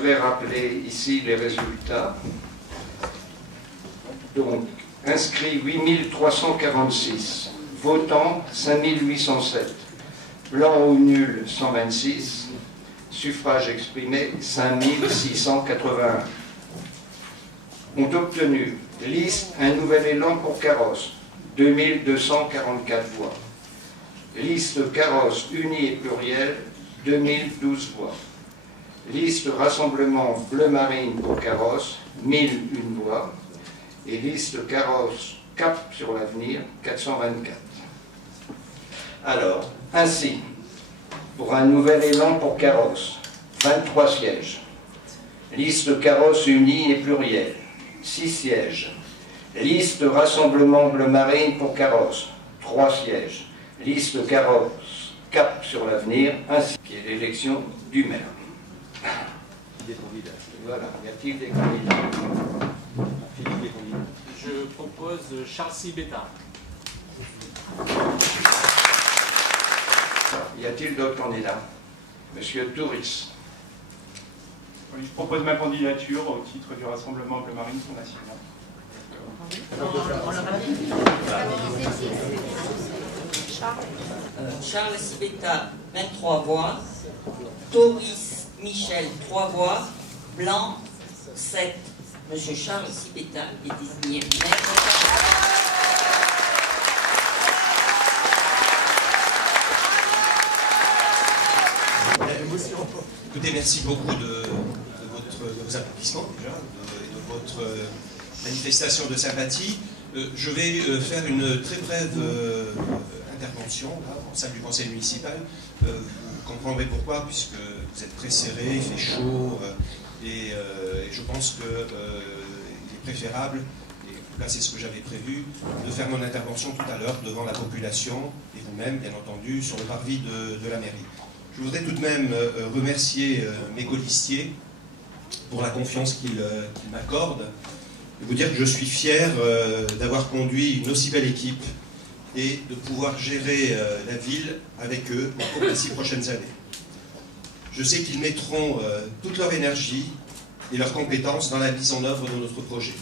voudrais rappeler ici les résultats. Donc, inscrits 8346, votants 5807, blanc ou nul 126, suffrage exprimé 5681. Ont obtenu liste Un Nouvel Élan pour Carrosse, 2244 voix. Liste Carrosse unie et plurielle, 2012 voix. Liste Rassemblement Bleu Marine pour Carrosse, 1001 voix. Et liste Carrosse Cap sur l'avenir, 424. Alors, ainsi, pour Un Nouvel Élan pour Carrosse, 23 sièges. Liste Carrosse unie et plurielle, 6 sièges. Liste Rassemblement Bleu Marine pour Carrosse, 3 sièges. Liste Carrosse Cap sur l'avenir, ainsi qui est l'élection du maire. Voilà, y a-t-il des candidats? Je propose Charles Sibetta. Y a-t-il d'autres candidats? Monsieur Touris. Oui, je propose ma candidature au titre du Rassemblement Bleu Marine pour National. Charles Sibetta, 23 voix. Touris Michel, 3 voix. Blanc, 7. Monsieur Charles Sibetta est désigné maire. Écoutez, merci beaucoup de vos applaudissements déjà, et de votre manifestation de sympathie. Je vais faire une très brève intervention là, en salle du conseil municipal. Vous comprendrez pourquoi, puisque vous êtes très serré, il fait chaud, et je pense qu'il est préférable, et là c'est ce que j'avais prévu, de faire mon intervention tout à l'heure devant la population, et vous-même, bien entendu, sur le parvis de la mairie. Je voudrais tout de même remercier mes colistiers pour la confiance qu'ils m'accordent, et vous dire que je suis fier d'avoir conduit une aussi belle équipe et de pouvoir gérer la ville avec eux pour les 6 prochaines années. Je sais qu'ils mettront toute leur énergie et leurs compétences dans la mise en œuvre de notre projet.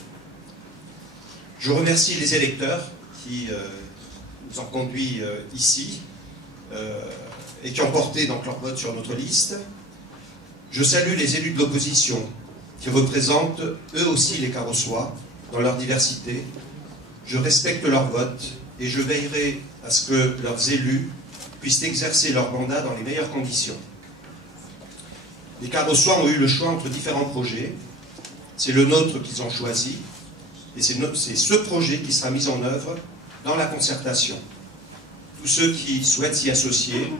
Je remercie les électeurs qui nous ont conduits ici et qui ont porté donc leur vote sur notre liste. Je salue les élus de l'opposition qui représentent eux aussi les Carrossois dans leur diversité. Je respecte leur vote et je veillerai à ce que leurs élus puissent exercer leur mandat dans les meilleures conditions. Les Carrossois ont eu le choix entre différents projets. C'est le nôtre qu'ils ont choisi et c'est ce projet qui sera mis en œuvre dans la concertation. Tous ceux qui souhaitent s'y associer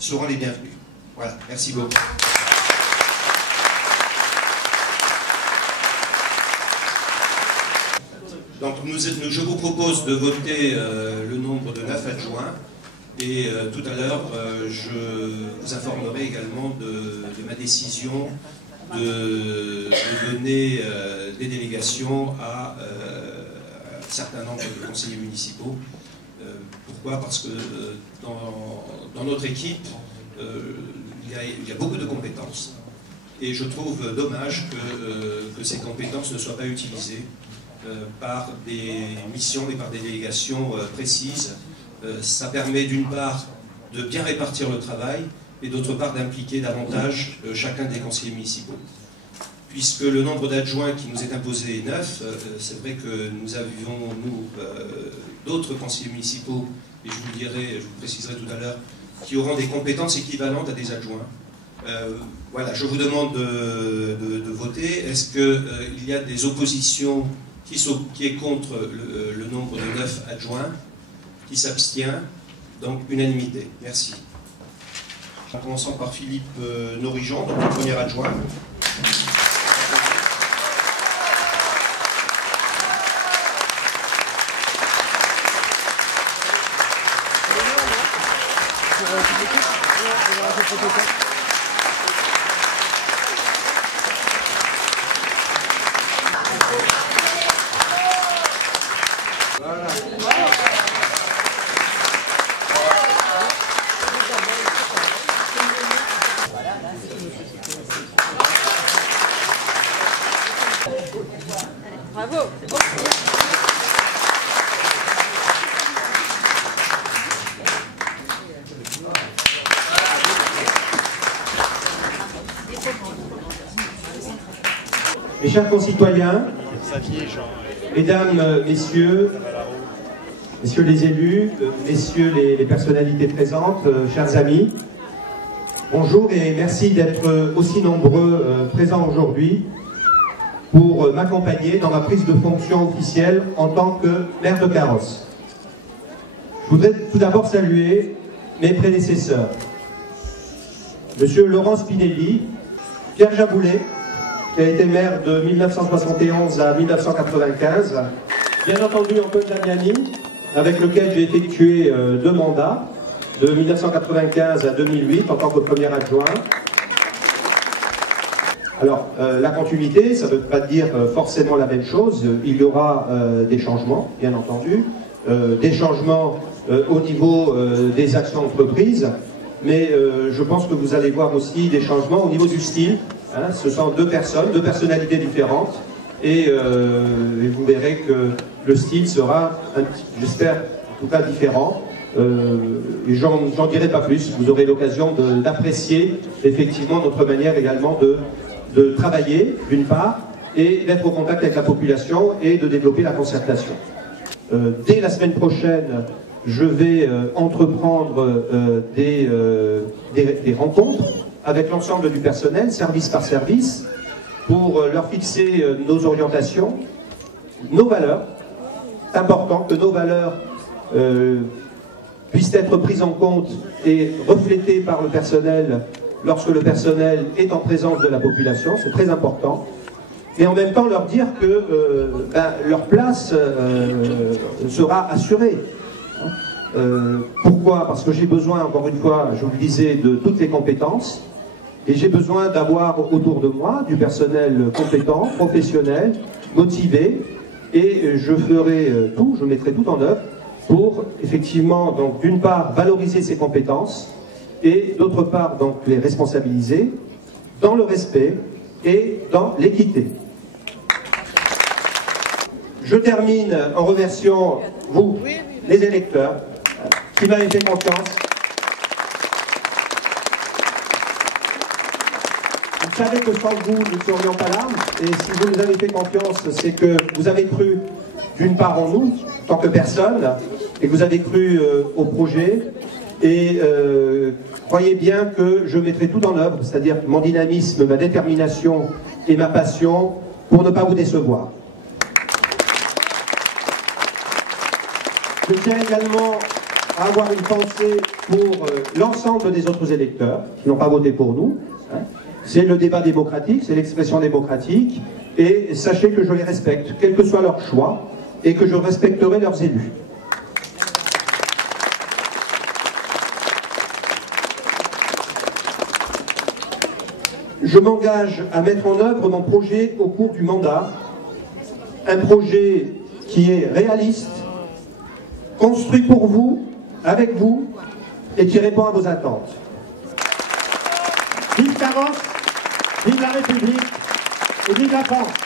seront les bienvenus. Voilà, merci beaucoup. Donc je vous propose de voter le nombre de 9 adjoints et tout à l'heure je vous informerai également de ma décision de donner des délégations à un certain nombre de conseillers municipaux. Pourquoi? Parce que dans notre équipe, il y a beaucoup de compétences et je trouve dommage que ces compétences ne soient pas utilisées par des missions et par des délégations précises. Ça permet d'une part de bien répartir le travail et d'autre part d'impliquer davantage chacun des conseillers municipaux. Puisque le nombre d'adjoints qui nous est imposé est 9, c'est vrai que nous avions, nous, d'autres conseillers municipaux, et je vous préciserai tout à l'heure, qui auront des compétences équivalentes à des adjoints. Voilà, je vous demande de voter. Est-ce qu'il y a des oppositions? Qui est contre le nombre de 9 adjoints? Qui s'abstient? Donc unanimité. Merci. En commençant par Philippe Norijon, donc le premier adjoint. Bravo. Mes chers concitoyens, mesdames, messieurs les élus, messieurs les personnalités présentes, chers amis, bonjour et merci d'être aussi nombreux présents aujourd'hui pour m'accompagner dans ma prise de fonction officielle en tant que maire de Carros. Je voudrais tout d'abord saluer mes prédécesseurs, Monsieur Laurent Spinelli, Pierre Jaboulet, qui a été maire de 1971 à 1995, bien entendu Antoine Damiani, avec lequel j'ai effectué 2 mandats, de 1995 à 2008 en tant que premier adjoint. Alors, la continuité, ça ne veut pas dire forcément la même chose. Il y aura des changements, bien entendu, des changements au niveau des actions d'entreprise, mais je pense que vous allez voir aussi des changements au niveau du style. Hein, ce sont 2 personnes, 2 personnalités différentes, et vous verrez que le style sera, j'espère, en tout cas différent. Et j'en dirai pas plus. Vous aurez l'occasion d'apprécier effectivement notre manière également de travailler, d'une part, et d'être au contact avec la population et de développer la concertation. Dès la semaine prochaine, je vais entreprendre des rencontres avec l'ensemble du personnel, service par service, pour leur fixer nos orientations, nos valeurs. C'est important que nos valeurs puissent être prises en compte et reflétées par le personnel lorsque le personnel est en présence de la population, c'est très important. Et en même temps leur dire que leur place sera assurée. Pourquoi? Parce que j'ai besoin, encore une fois, je vous le disais, de toutes les compétences. Et j'ai besoin d'avoir autour de moi du personnel compétent, professionnel, motivé. Et je ferai tout, je mettrai tout en œuvre pour effectivement, donc d'une part, valoriser ces compétences et d'autre part, donc les responsabiliser dans le respect et dans l'équité. Je termine en remerciant vous, les électeurs, qui m'avez fait confiance. Vous savez que sans vous, nous ne serions pas là. Et si vous nous avez fait confiance, c'est que vous avez cru d'une part en nous, en tant que personne, et que vous avez cru au projet. Et croyez bien que je mettrai tout en œuvre, c'est-à-dire mon dynamisme, ma détermination et ma passion, pour ne pas vous décevoir. Je tiens également à avoir une pensée pour l'ensemble des autres électeurs qui n'ont pas voté pour nous. Hein. C'est le débat démocratique, c'est l'expression démocratique, et sachez que je les respecte, quel que soit leur choix, et que je respecterai leurs élus. Je m'engage à mettre en œuvre mon projet au cours du mandat, un projet qui est réaliste, construit pour vous, avec vous, et qui répond à vos attentes. Vive Carros, vive la République et vive la France!